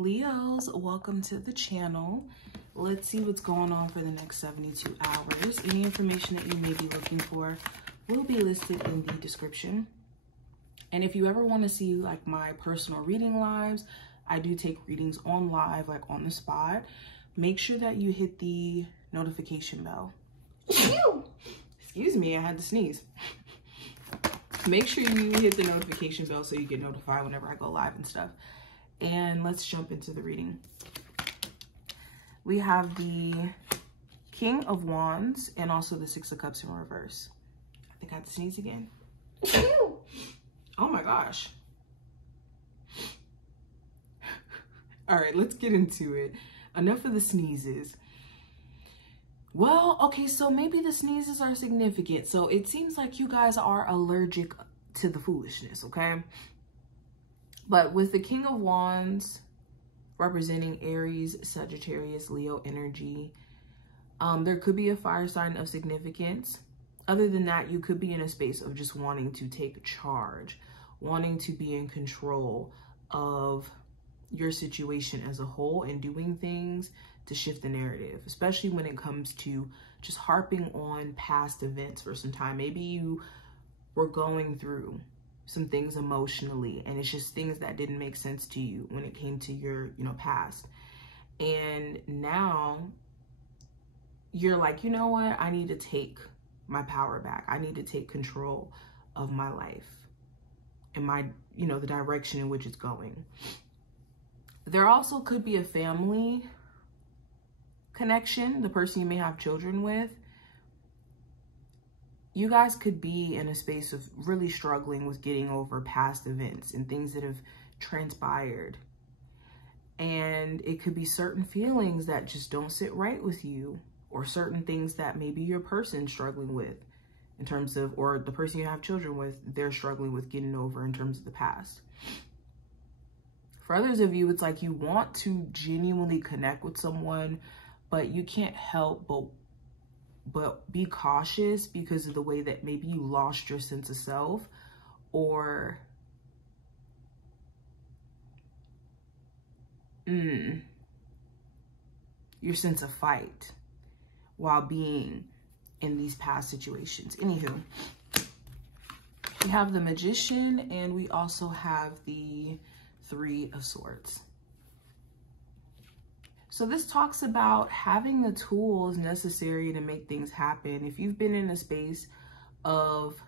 Leos, welcome to the channel. Let's see what's going on for the next 72 hours. Any information that you may be looking for will be listed in the description. And if you ever want to see like my personal reading lives, I do take readings on live, like on the spot. Make sure that you hit the notification bell. Excuse me, I had to sneeze. Make sure you hit the notification bell so you get notified whenever I go live and stuff. And let's jump into the reading. We have the King of Wands and also the Six of Cups in reverse. I think I have to sneeze again. Oh my gosh. All right, let's get into it. Enough of the sneezes. Well, okay, so maybe the sneezes are significant. So it seems like you guys are allergic to the foolishness, okay? But with the King of Wands representing Aries, Sagittarius, Leo energy, there could be a fire sign of significance. Other than that, you could be in a space of just wanting to take charge, wanting to be in control of your situation as a whole and doing things to shift the narrative, especially when it comes to just harping on past events for some time. Maybe you were going through some things emotionally and it's just things that didn't make sense to you when it came to your, past. And now you're like, you know what? I need to take my power back. I need to take control of my life and my, the direction in which it's going. There also could be a family connection, the person you may have children with. You guys could be in a space of really struggling with getting over past events and things that have transpired. And it could be certain feelings that just don't sit right with you, or certain things that maybe your person's struggling with in terms of, or the person you have children with, they're struggling with getting over in terms of the past. For others of you, it's like you want to genuinely connect with someone, but you can't help but be cautious because of the way that maybe you lost your sense of self, or your sense of fight while being in these past situations. Anywho, we have the Magician and we also have the Three of Swords. So this talks about having the tools necessary to make things happen. If you've been in a space of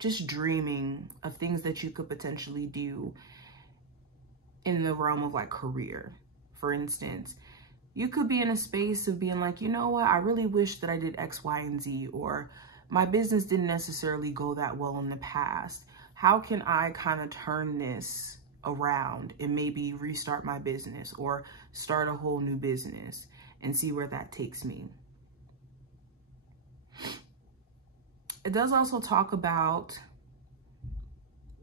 just dreaming of things that you could potentially do in the realm of like career, for instance, you could be in a space of being like, you know what, I really wish that I did X, Y, and Z, or my business didn't necessarily go that well in the past. How can I kind of turn this around and maybe restart my business or start a whole new business and see where that takes me? It does also talk about,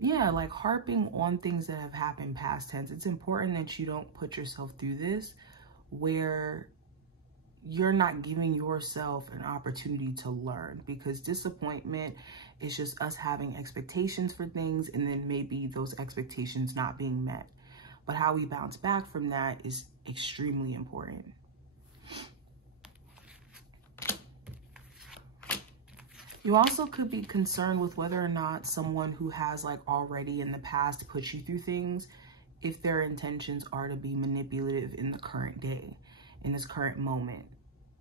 like harping on things that have happened past tense. It's important that you don't put yourself through this where you're not giving yourself an opportunity to learn, because disappointment is just us having expectations for things and then maybe those expectations not being met. But how we bounce back from that is extremely important. You also could be concerned with whether or not someone who has like already in the past put you through things, if their intentions are to be manipulative in the current day, in this current moment.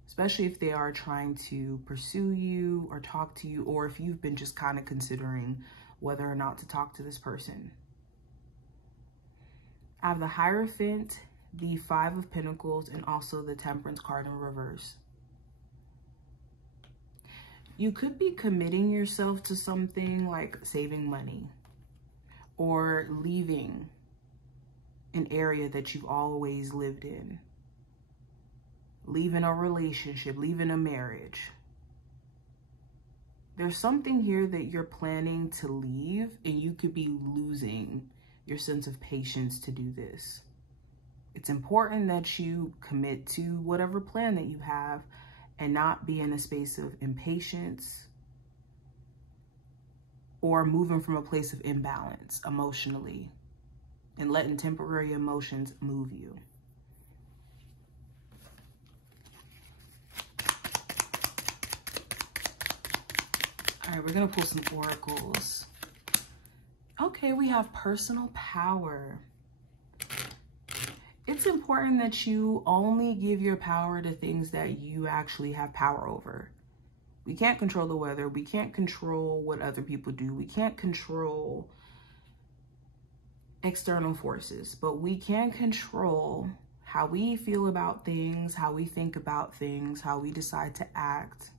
Especially if they are trying to pursue you or talk to you, or if you've been just kind of considering whether or not to talk to this person. I have the Hierophant, the Five of Pentacles, and also the Temperance card in reverse. You could be committing yourself to something like saving money or leaving an area that you've always lived in. Leaving a relationship, leaving a marriage. There's something here that you're planning to leave, and you could be losing your sense of patience to do this. It's important that you commit to whatever plan that you have and not be in a space of impatience or moving from a place of imbalance emotionally and letting temporary emotions move you. All right, we're gonna pull some oracles. Okay, we have personal power. It's important that you only give your power to things that you actually have power over. We can't control the weather. We can't control what other people do. We can't control external forces, but we can control how we feel about things, how we think about things, how we decide to act,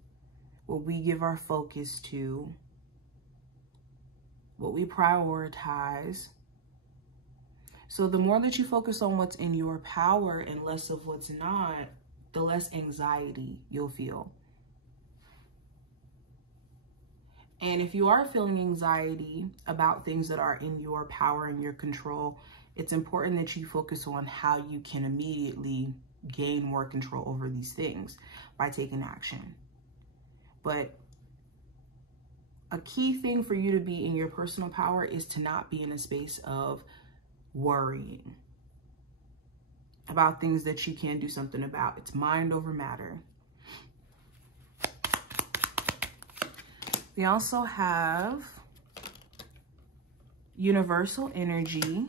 what we give our focus to, what we prioritize. So the more that you focus on what's in your power and less of what's not, the less anxiety you'll feel. And if you are feeling anxiety about things that are in your power and your control, it's important that you focus on how you can immediately gain more control over these things by taking action. But a key thing for you to be in your personal power is to not be in a space of worrying about things that you can't do something about. It's mind over matter. We also have universal energy,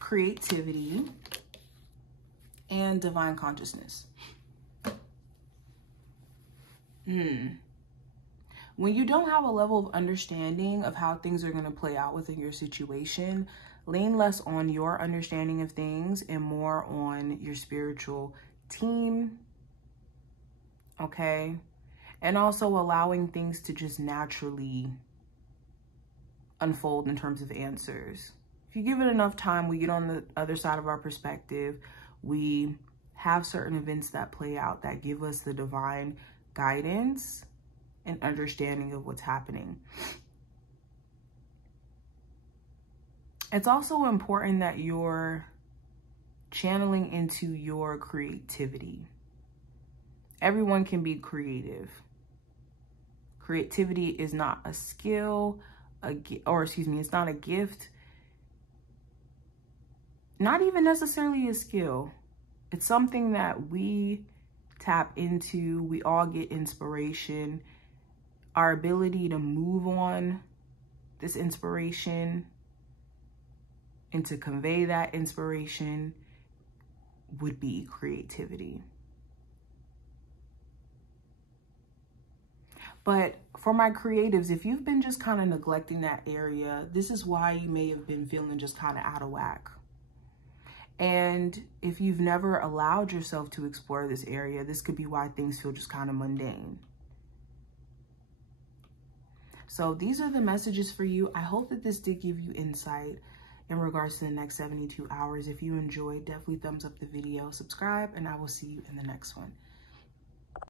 creativity, and divine consciousness. When you don't have a level of understanding of how things are going to play out within your situation, lean less on your understanding of things and more on your spiritual team, okay? And also allowing things to just naturally unfold in terms of answers. If you give it enough time, we get on the other side of our perspective. We have certain events that play out that give us the divine guidance and understanding of what's happening. It's also important that you're channeling into your creativity. Everyone can be creative. Creativity is not a skill, it's not a gift. Not even necessarily a skill. It's something that we tap into. We all get inspiration. Our ability to move on this inspiration and to convey that inspiration would be creativity. But for my creatives, if you've been just kind of neglecting that area, this is why you may have been feeling just kind of out of whack. And if you've never allowed yourself to explore this area, this could be why things feel just kind of mundane. So these are the messages for you. I hope that this did give you insight in regards to the next 72 hours. If you enjoyed, definitely thumbs up the video, subscribe, and I will see you in the next one.